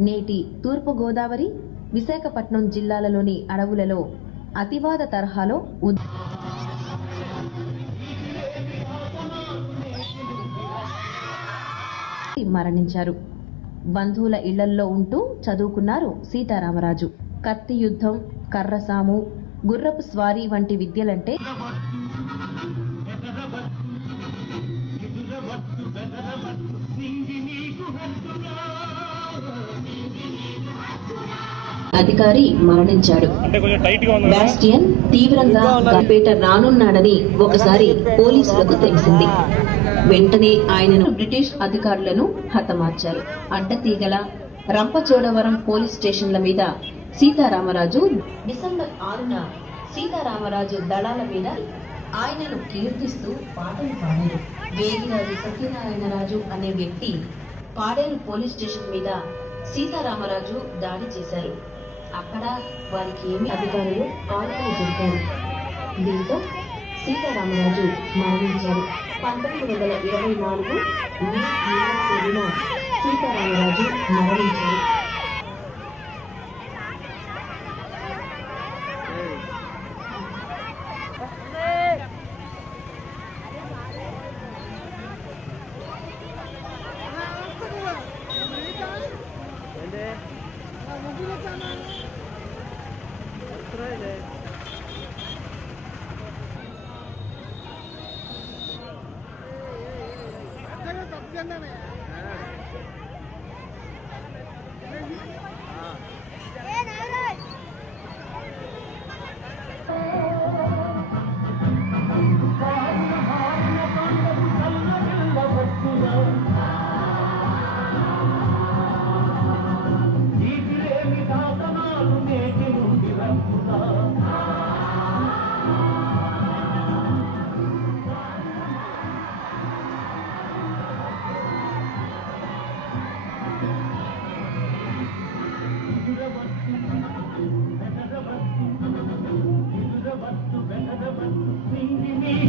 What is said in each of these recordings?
నేటి తూర్పు గోదావరి విశాఖపట్నం జిల్లాలలోని అడవులలో అతివాద తరహాలో ఉద్ మరణించారు. బంధువుల ఇళ్ళల్లో ఉంటూ చదువుకున్నారు సీతారామరాజు. కత్తి యుద్ధం కర్రసాము గుర్రపు స్వారీ వంటి విద్యలంటే సింగి నీకు అంటే ఉంది కదా బాస్టియన్ తీవ్రంగా పేట రానున్నాడని ఒకసారి పోలీసులకు తెలిసింది. వెంటనే ఆయనను బ్రిటిష్ అధికారులను హతమార్చారు. అడ్డతీగల రంపచోడవరం పోలీస్ స్టేషన్ల మీద సీతారామరాజు డిసెంబర్ ఆరున సీతారామరాజు దళాల మీద ఆయనను కీర్తిస్తూ పాటలు పాడారు. వేగిరాజు సత్యనారాయణరాజు అనే వ్యక్తి పాడేరు పోలీస్ స్టేషన్ మీద సీతారామరాజు దాడి చేశారు. అక్కడ వారికి ఏమి అధికారులు ఆలోచన జరిపారు దీంతో సీతారామరాజు మరణించారు. పంతొమ్మిది వందల ఇరవై నాలుగు మే తేదీన సీతారామరాజు మరణించారు.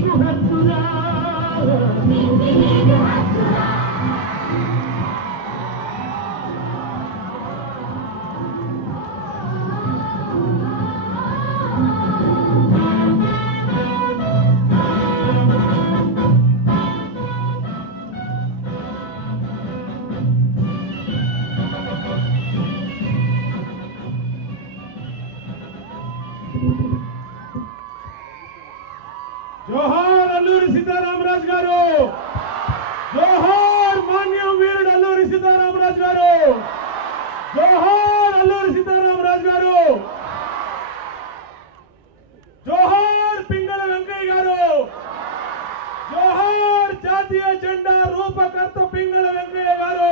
జోహార్ సీతారామరాజు గారు! జోహార్ అల్లూరి సీతారామరాజు గారు! జోహార్ పింగళ వెంకయ్య గారు! జోహార్ జాతీయ జెండా రూపకర్త పింగళ వెంకయ్య గారు!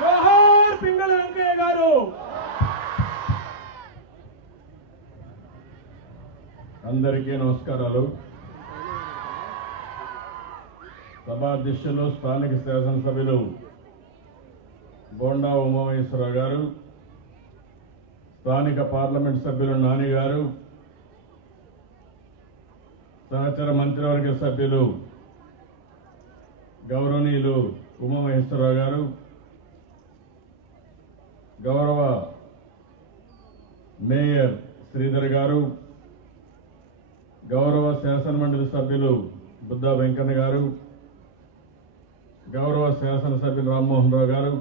జోహార్ పింగళ వెంకయ్య గారు! అందరికీ నమస్కారాలు. సభాధ్యక్షులు స్థానిక శాసనసభ్యులు బోండా ఉమామహేశ్వరరావు గారు స్థానిక పార్లమెంట్ సభ్యులు నాని గారు సహచర మంత్రివర్గ సభ్యులు గౌరవనీయులు ఉమామహేశ్వరరావు గారు గౌరవ మేయర్ శ్రీధర్ గారు గౌరవ శాసనమండలి సభ్యులు బుద్ధా వెంకన్న గారు గౌరవ శాసనసభ్యులు రామ్మోహన్ రావు గారు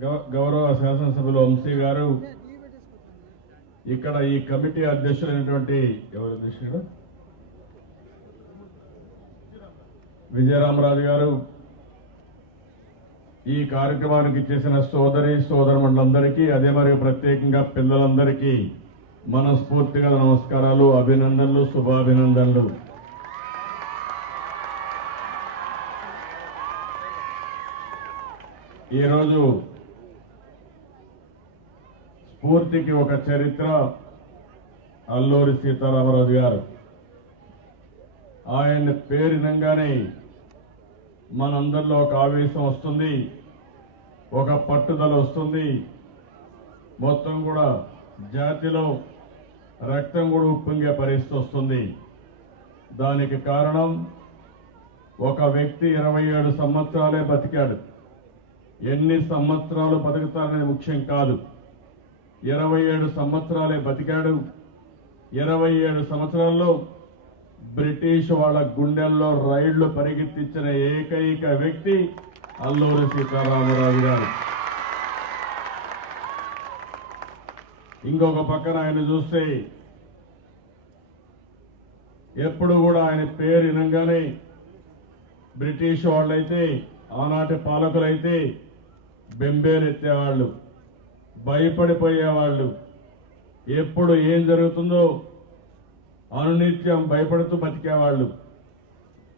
గౌరవ శాసనసభ్యులు వంశీ గారు ఇక్కడ ఈ కమిటీ అధ్యక్షులైనటువంటి ఎవరు అధ్యక్షుడు? విజయరామరాజు గారు ఈ కార్యక్రమానికి చేసిన సోదరి సోదరులందరికీ అదే మరియు ప్రత్యేకంగా పిల్లలందరికీ మనస్ఫూర్తిగా నమస్కారాలు అభినందనలు శుభాభినందనలు. ఈరోజు స్ఫూర్తికి ఒక చరిత్ర అల్లూరి సీతారామరాజు గారు. ఆయన పేరినంగానే మనందరిలో ఒక ఆవేశం వస్తుంది ఒక పట్టుదల వస్తుంది. మొత్తం కూడా జాతిలో రక్తం కూడా ఉప్పొంగే పరిస్థితి వస్తుంది. దానికి కారణం ఒక వ్యక్తి ఇరవై ఏడు సంవత్సరాలే బతికాడు. ఎన్ని సంవత్సరాలు బతుకుతారనేది ముఖ్యం కాదు. ఇరవై ఏడు సంవత్సరాలే బతికాడు. ఇరవై ఏడు సంవత్సరాల్లో బ్రిటిష్ వాళ్ళ గుండెల్లో రైళ్ళు పరిగెత్తించిన ఏకైక వ్యక్తి అల్లూరి సీతారామరాజు గారు. ఇంకొక పక్కన ఆయన చూస్తే ఎప్పుడు కూడా ఆయన పేరు వినంగానే బ్రిటిష్ వాళ్ళైతే ఆనాటి పాలకులైతే బెంబేలెత్తేవాళ్ళు. భయపడిపోయేవాళ్ళు. ఎప్పుడు ఏం జరుగుతుందో అనునిత్యం భయపడుతూ బతికేవాళ్ళు.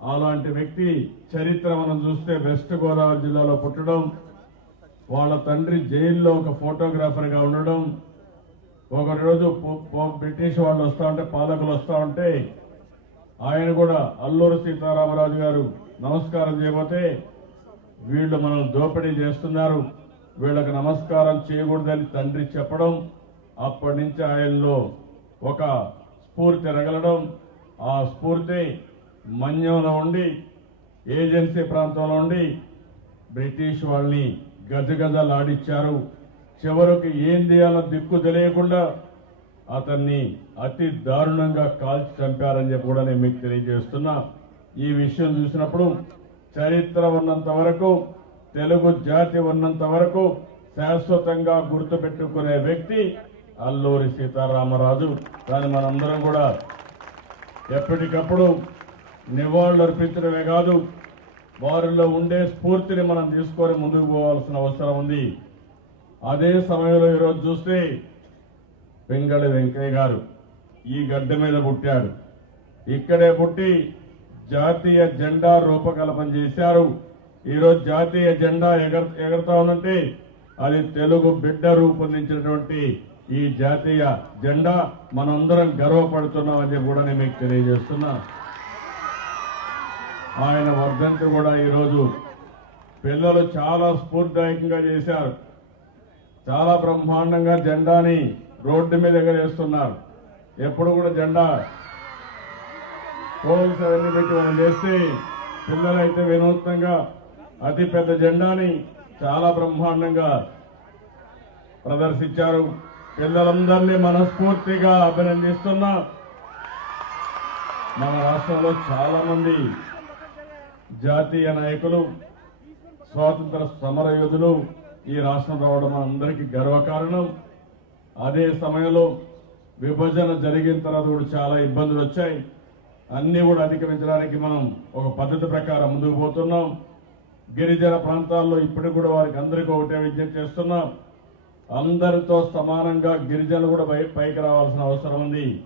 అలాంటి వ్యక్తి చరిత్ర మనం చూస్తే వెస్ట్ గోదావరి జిల్లాలో పుట్టడం వాళ్ళ తండ్రి జైల్లో ఒక ఫోటోగ్రాఫర్గా ఉండడం ఒకరోజు బ్రిటిష్ వాళ్ళు వస్తూ ఉంటే పాలకులు వస్తూ ఉంటే ఆయన కూడా అల్లూరు సీతారామరాజు గారు నమస్కారం చేయబోతే వీళ్ళు మనల్ని దోపిడీ చేస్తున్నారు. వీళ్ళకి నమస్కారం చేయకూడదని తండ్రి చెప్పడం అప్పటి నుంచి ఆయనలో ఒక స్ఫూర్తి రగలడం ఆ స్ఫూర్తి మన్యంలో ఉండి ఏజెన్సీ ప్రాంతంలో ఉండి బ్రిటిష్ వాళ్ళని గజగజలాడిచ్చారు చివరికి ఏం చేయాలో దిక్కు తెలియకుండా అతన్ని అతి దారుణంగా కాల్చి చంపారని చెప్పి కూడా నేను మీకు తెలియజేస్తున్నా. ఈ విషయం చూసినప్పుడు చరిత్ర ఉన్నంత వరకు తెలుగు జాతి ఉన్నంత వరకు శాశ్వతంగా గుర్తుపెట్టుకునే వ్యక్తి అల్లూరి సీతారామరాజు. దాన్ని మనందరం కూడా ఎప్పటికప్పుడు నివాళులు అర్పించడమే కాదు వారిలో ఉండే స్ఫూర్తిని మనం తీసుకొని ముందుకు పోవాల్సిన అవసరం ఉంది. అదే సమయంలో ఈరోజు చూస్తే పింగళి వెంకయ్య గారు ఈ గడ్డ మీద పుట్టాడు ఇక్కడే పుట్టి జాతీయ జెండా రూపకల్పన చేశారు. ఈరోజు జాతీయ జెండా ఎగర ఎగరతా ఉందంటే అది తెలుగు బిడ్డ రూపొందించినటువంటి ఈ జాతీయ జెండా మనందరం గర్వపడుతున్నామని అని కూడా నేను మీకు తెలియజేస్తున్నా. ఆయన వర్ధంతి కూడా ఈరోజు పిల్లలు చాలా స్ఫూర్తిదాయకంగా చేశారు. చాలా బ్రహ్మాండంగా జెండాని రోడ్డు మీద ఎగరేస్తున్నారు. ఎప్పుడు కూడా జెండా పోల్స్ అవన్నీ పెట్టి మనం చేస్తే పిల్లలైతే వినూత్నంగా అతి పెద్ద జెండాని చాలా బ్రహ్మాండంగా ప్రదర్శించారు. పిల్లలందరినీ మనస్ఫూర్తిగా అభినందిస్తున్నా. మన రాష్ట్రంలో చాలా మంది జాతీయ నాయకులు స్వాతంత్ర సమర యోధులు ఈ రాష్ట్రం రావడం అందరికీ గర్వకారణం. అదే సమయంలో విభజన జరిగిన తర్వాత కూడా చాలా ఇబ్బందులు వచ్చాయి. అన్నీ కూడా అధిగమించడానికి మనం ఒక పద్ధతి ప్రకారం ముందుకు పోతున్నాం. గిరిజన ప్రాంతాల్లో ఇప్పటికి కూడా వారికి అందరికీ ఒకటే విజ్ఞప్తి చేస్తున్నాం. అందరితో సమానంగా గిరిజనులు కూడా పై- పైకి రావాల్సిన అవసరం ఉంది.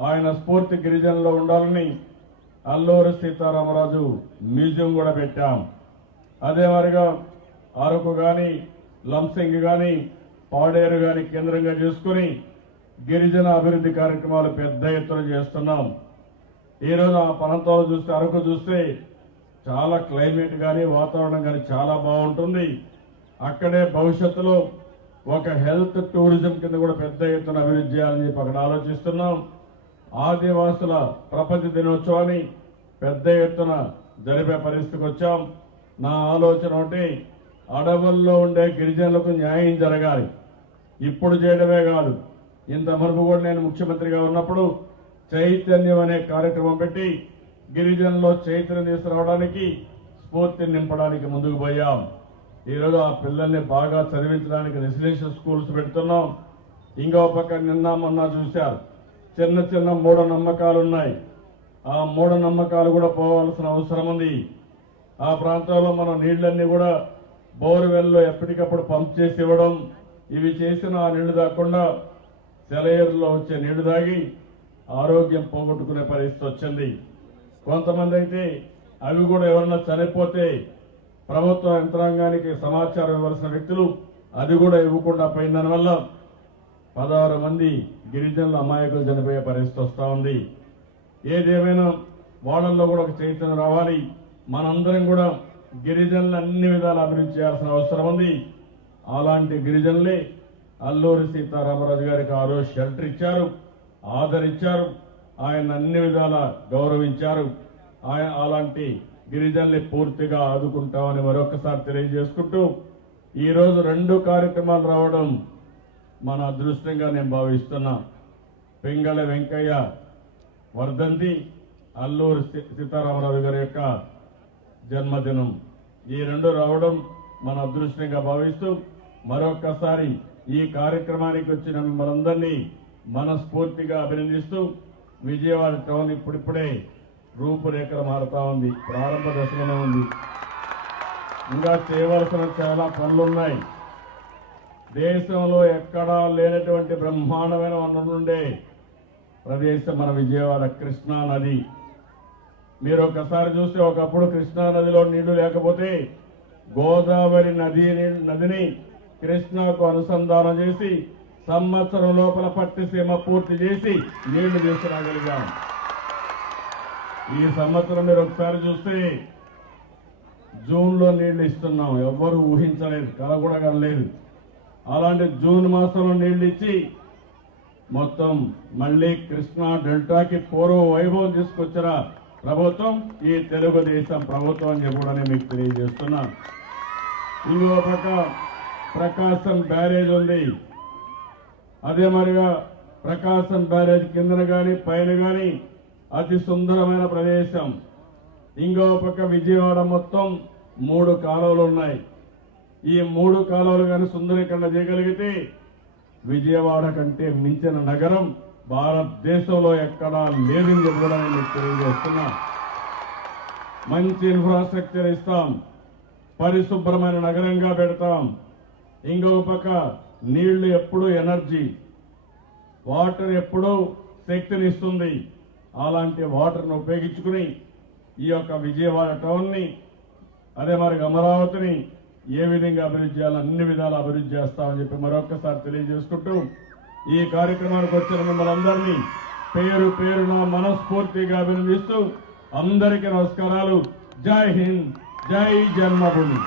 ఆయన స్ఫూర్తి గిరిజనులో ఉండాలని అల్లూరు సీతారామరాజు మ్యూజియం కూడా పెట్టాం. అదే మాదిరిగా అరకు కానీ లంసింగ్ కానీ పాడేరు కానీ కేంద్రంగా చేసుకుని గిరిజన అభివృద్ధి కార్యక్రమాలు పెద్ద ఎత్తున చేస్తున్నాం. ఈరోజు ఆ ప్రాంతాలు చూస్తే అరకు చూస్తే చాలా క్లైమేట్ కానీ వాతావరణం కానీ చాలా బాగుంటుంది. అక్కడే భవిష్యత్తులో ఒక హెల్త్ టూరిజం కింద కూడా పెద్ద ఎత్తున అభివృద్ధి చేయాలని చెప్పి అక్కడ ఆలోచిస్తున్నాం. ఆదివాసుల ప్రపంచ దినోత్సవాన్ని పెద్ద ఎత్తున జరిపే పరిస్థితికి వచ్చాం. నా ఆలోచన ఒకటి అడవుల్లో ఉండే గిరిజనులకు న్యాయం జరగాలి. ఇప్పుడు చేయడమే కాదు. ఇంత మరుపు కూడా నేను ముఖ్యమంత్రిగా ఉన్నప్పుడు చైతన్యం అనే కార్యక్రమం పెట్టి గిరిజనుల్లో చైతన్యం తీసుకురావడానికి స్ఫూర్తిని నింపడానికి ముందుకు పోయాం. ఈరోజు ఆ పిల్లల్ని బాగా చదివించడానికి రెసిడెన్షియల్ స్కూల్స్ పెడుతున్నాం. ఇంకో పక్క నిన్న మొన్న చూశారు. చిన్న చిన్న మూఢ నమ్మకాలు ఉన్నాయి. ఆ మూఢ నమ్మకాలు కూడా పోవాల్సిన అవసరం ఉంది. ఆ ప్రాంతాల్లో మనం నీళ్ళన్నీ కూడా బోర్వెల్లో ఎప్పటికప్పుడు పంప్ చేసి ఇవ్వడం ఇవి చేసిన ఆ నీళ్ళు దాక్కుండా సెలయేరులో వచ్చే నీళ్ళు తాగి ఆరోగ్యం పోగొట్టుకునే పరిస్థితి వచ్చింది. కొంతమంది అయితే అవి కూడా ఎవరన్నా చనిపోతే ప్రభుత్వ యంత్రాంగానికి సమాచారం ఇవ్వాల్సిన వ్యక్తులు అది కూడా ఇవ్వకుండా పోయిన దానివల్ల పదహారు మంది గిరిజనులు అమాయకులు చనిపోయే పరిస్థితి వస్తూ ఉంది. ఏదేమైనా వాళ్ళల్లో కూడా ఒక చైతన్యం రావాలి. మనందరం కూడా గిరిజనులు అన్ని విధాలు అభివృద్ధి చేయాల్సిన అవసరం ఉంది. అలాంటి గిరిజనులే అల్లూరి సీతారామరాజు గారికి ఆ రోజు షెల్టర్ ఇచ్చారు ఆదరించారు ఆయన అన్ని విధాలా గౌరవించారు. ఆయన అలాంటి గిరిజనుల్ని పూర్తిగా ఆదుకుంటామని మరొకసారి తెలియజేసుకుంటూ ఈరోజు రెండు కార్యక్రమాలు రావడం మన అదృష్టంగా నేను భావిస్తున్నా. పింగళ వెంకయ్య వర్ధంతి అల్లూరు సీ- సీతారామరాజు గారి యొక్క జన్మదినం. ఈ రెండు రావడం మన అదృష్టంగా భావిస్తూ మరొక్కసారి ఈ కార్యక్రమానికి వచ్చిన మనందరినీ మనస్ఫూర్తిగా అభినందిస్తూ విజయవాడ టౌన్ ఇప్పుడిప్పుడే రూపురేఖలు మారుతా ఉంది. ప్రారంభ దశలోనే ఉంది. ఇంకా చేయవలసిన చాలా పనులున్నాయి. దేశంలో ఎక్కడా లేనటువంటి బ్రహ్మాండమైన వనరులుండే ప్రదేశం మన విజయవాడ కృష్ణా నది. మీరు ఒకసారి చూస్తే ఒకప్పుడు కృష్ణా నదిలో నీళ్ళు లేకపోతే గోదావరి నది నదిని కృష్ణాకు అనుసంధానం చేసి సంవత్సరం లోపల పట్టిసీమ పూర్తి చేసి నీళ్ళు తీసుకురాగలిగాం. ఈ సంవత్సరం మీరు ఒకసారి చూస్తే జూన్లో నీళ్ళు ఇస్తున్నాం. ఎవ్వరు ఊహించలేదు కల కూడా కనలేదు అలాంటి జూన్ మాసంలో నీళ్ళు ఇచ్చి మొత్తం మళ్ళీ కృష్ణా డెల్టాకి పూర్వ వైభవం తీసుకొచ్చిన ప్రభుత్వం ఈ తెలుగుదేశం ప్రభుత్వం అని చెప్పడని మీకు తెలియజేస్తున్నా. ఇంకో పక్క ప్రకాశం బ్యారేజ్ ఉంది. అదే మరిగా ప్రకాశం బ్యారేజ్ కిందన గాని పైన గాని అతి సుందరమైన ప్రదేశం. ఇంకో పక్క విజయవాడ మొత్తం మూడు కాలువలు ఉన్నాయి. ఈ మూడు కాలువలు కానీ సుందరీకరణ చేయగలిగితే విజయవాడ కంటే మించిన నగరం భారతదేశంలో ఎక్కడా లేదని చెప్పడానికి మీకు తెలియజేస్తున్నా. మంచి ఇన్ఫ్రాస్ట్రక్చర్ ఇస్తాం. పరిశుభ్రమైన నగరంగా పెడతాం. ఇంకొక పక్క నీళ్ళు ఎప్పుడూ ఎనర్జీ వాటర్ ఎప్పుడూ శక్తిని ఇస్తుంది అలాంటి వాటర్ను ఉపయోగించుకుని ఈ యొక్క విజయవాడ టౌన్ని అదే మరి అమరావతిని ఏ విధంగా అభివృద్ధి చేయాలో అన్ని విధాలు అభివృద్ధి చేస్తామని చెప్పి మరొకసారి తెలియజేసుకుంటూ ఈ కార్యక్రమానికి వచ్చిన మిమ్మల్ని అందరినీ పేరు పేరున మనస్ఫూర్తిగా అభినందిస్తూ అందరికీ నమస్కారాలు. జై హింద్ జై జన్మభూమి.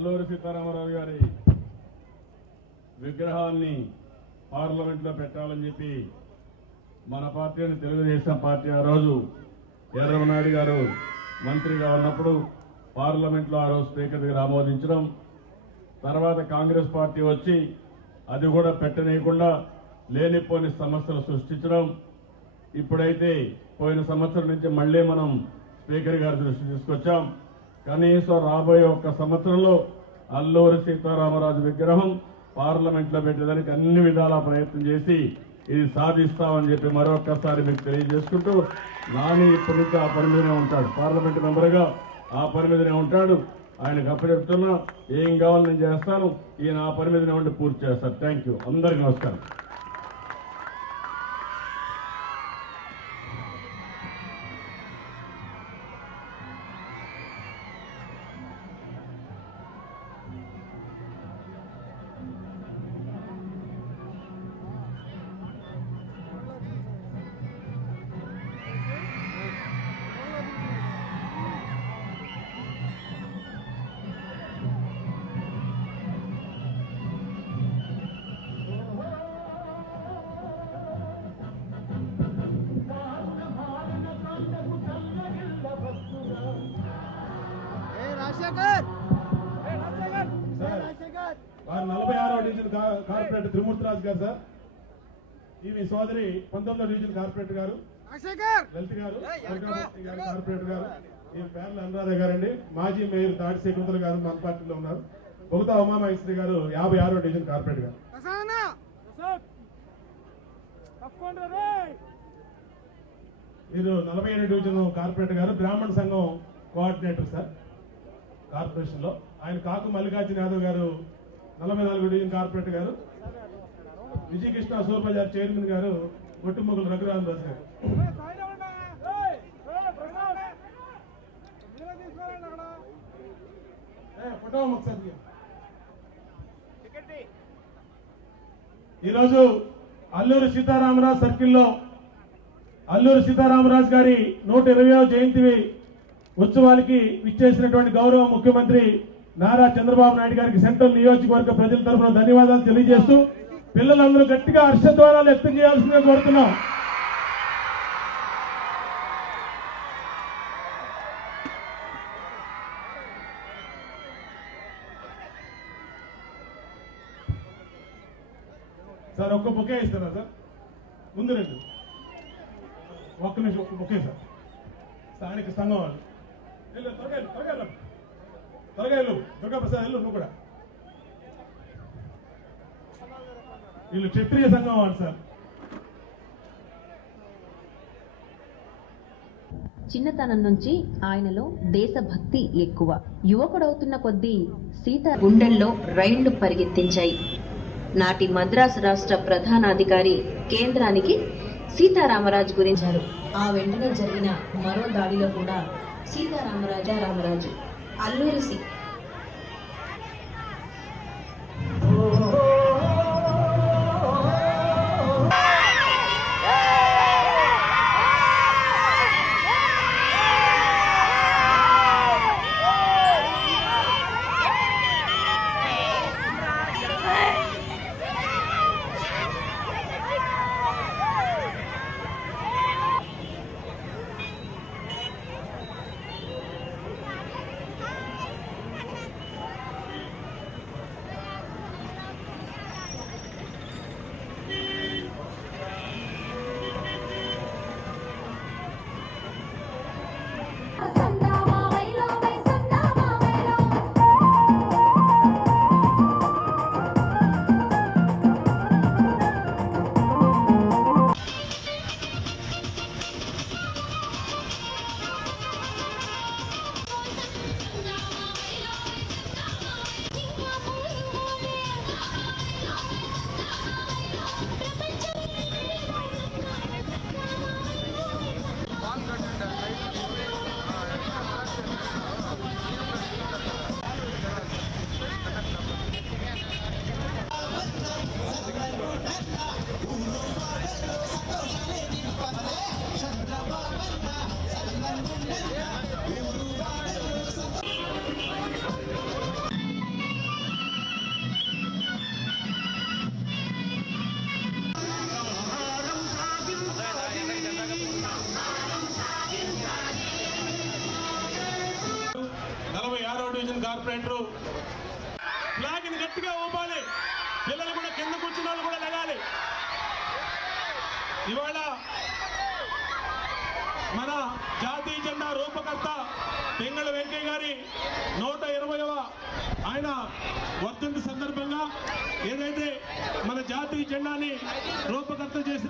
అల్లూరి సీతారామరావు గారి విగ్రహాన్ని పార్లమెంట్లో పెట్టాలని చెప్పి మన పార్టీని తెలుగుదేశం పార్టీ ఆ రోజు ఎర్రమనాయుడు గారు మంత్రిగా ఉన్నప్పుడు పార్లమెంట్లో ఆ రోజు స్పీకర్ దగ్గర ఆమోదించడం తర్వాత కాంగ్రెస్ పార్టీ వచ్చి అది కూడా పెట్టనీయకుండా లేనిపోని సమస్యలు సృష్టించడం ఇప్పుడైతే పోయిన సంవత్సరం నుంచి మళ్ళీ మనం స్పీకర్ గారి దృష్టి తీసుకొచ్చాం. కనీసం రాబోయే ఒక్క సంవత్సరంలో అల్లూరి సీతారామరాజు విగ్రహం పార్లమెంట్లో పెట్టేదానికి అన్ని విధాలా ప్రయత్నం చేసి ఇది సాధిస్తామని చెప్పి మరొక్కసారి మీకు తెలియజేసుకుంటూ నాని ఇప్పటి నుంచి ఆ పని మీదనే ఉంటాడు. పార్లమెంట్ మెంబర్గా ఆ పని మీదనే ఉంటాడు. ఆయనకు అప్పచెప్తున్నా ఏం కావాలని నేను చేస్తాను ఈయన ఆ పని మీదనే ఉండి పూర్తి చేస్తారు థ్యాంక్ యూ. అందరికీ నమస్కారం. కార్పొరేటర్ త్రిమూర్తిరాజు గారు సార్. ఈమె సోదరి పంతొమ్మిదో డివిజన్ కార్పొరేటర్ గారు. లలిత్ గారు? కార్పొరేటర్ గారు. ఈ పేర్ల అనురాధ గారండి. మాజీ మేయర్ తాడి శకుంతల గారు మన పార్టీలో ఉన్నారు. బహుతా ఉమామహేశ్వరి గారు యాభై ఆరో డివిజన్ కార్పొరేటర్ గారు. ప్రసన్న! తప్పకుండా రే! వీరు నలభై ఏడు డివిజన్ కార్పొరేటర్ గారు బ్రాహ్మణ సంఘం కోఆర్డినేటర్ సార్ కార్పొరేషన్లో ఆయన కాకు మల్లికార్జున యాదవ్ గారు నలభై నాలుగు డివిజన్ కార్పొరేటర్ గారు విజయకృష్ణ సూర్బజార్ చైర్మన్ గారు ఒట్టుముగ్గులు రఘురామ్ దాస్ గారు ఫోటో ఒకసారి. ఈరోజు అల్లూరి సీతారామరాజు సర్కిల్లో అల్లూరి సీతారామరాజు గారి నూట ఇరవయో జయంతి ఉత్సవాలకి విచ్చేసినటువంటి గౌరవ ముఖ్యమంత్రి నారా చంద్రబాబు నాయుడు గారికి సెంట్రల్ నియోజకవర్గ ప్రజల తరఫున ధన్యవాదాలు తెలియజేస్తూ పిల్లలందరూ గట్టిగా హర్షద్వారాలు వ్యక్తం చేయాల్సిందిగా కోరుతున్నాం. సార్ ఒక్క బొకే ఇస్తారా సార్? ముందు రండి. ఒక్క నిమిషం ఒక్క బొకే సార్. స్థానిక సంఘం వాళ్ళు. త్వరగా త్వరగా త్వరగా వెళ్ళు దుర్గా ప్రసాద్ వెళ్ళు నువ్వు కూడా. వీళ్ళు క్షత్రియ సంఘం వాళ్ళు సార్. చిన్నతనం నుంచి ఆయనలో దేశభక్తి ఎక్కువ. యువకుడవుతున్న కొద్దీ సీత గుండెల్లో రైళ్ళు పరిగెత్తించాయి. నాటి మద్రాసు రాష్ట్ర ప్రధానాధికారి కేంద్రానికి సీతారామరాజు గురించారు. ఆ వెంటనే జరిగిన మరో దాడిలో కూడా సీతారామరాజా రామరాజు. అల్లూరి సీ డివిజన్ ఫ్లాగ్ని గట్టిగా ఊపాలి. పిల్లలు కూడా కింద కూర్చున్న వాళ్ళు కూడా లగాలి. ఇవాళ మన జాతీయ జెండా రూపకర్త పెంగళ వెంకయ్య గారి నూట ఇరవైవ ఆయన వర్ధంతి సందర్భంగా ఏదైతే మన జాతీయ జెండాని రూపకర్త చేసి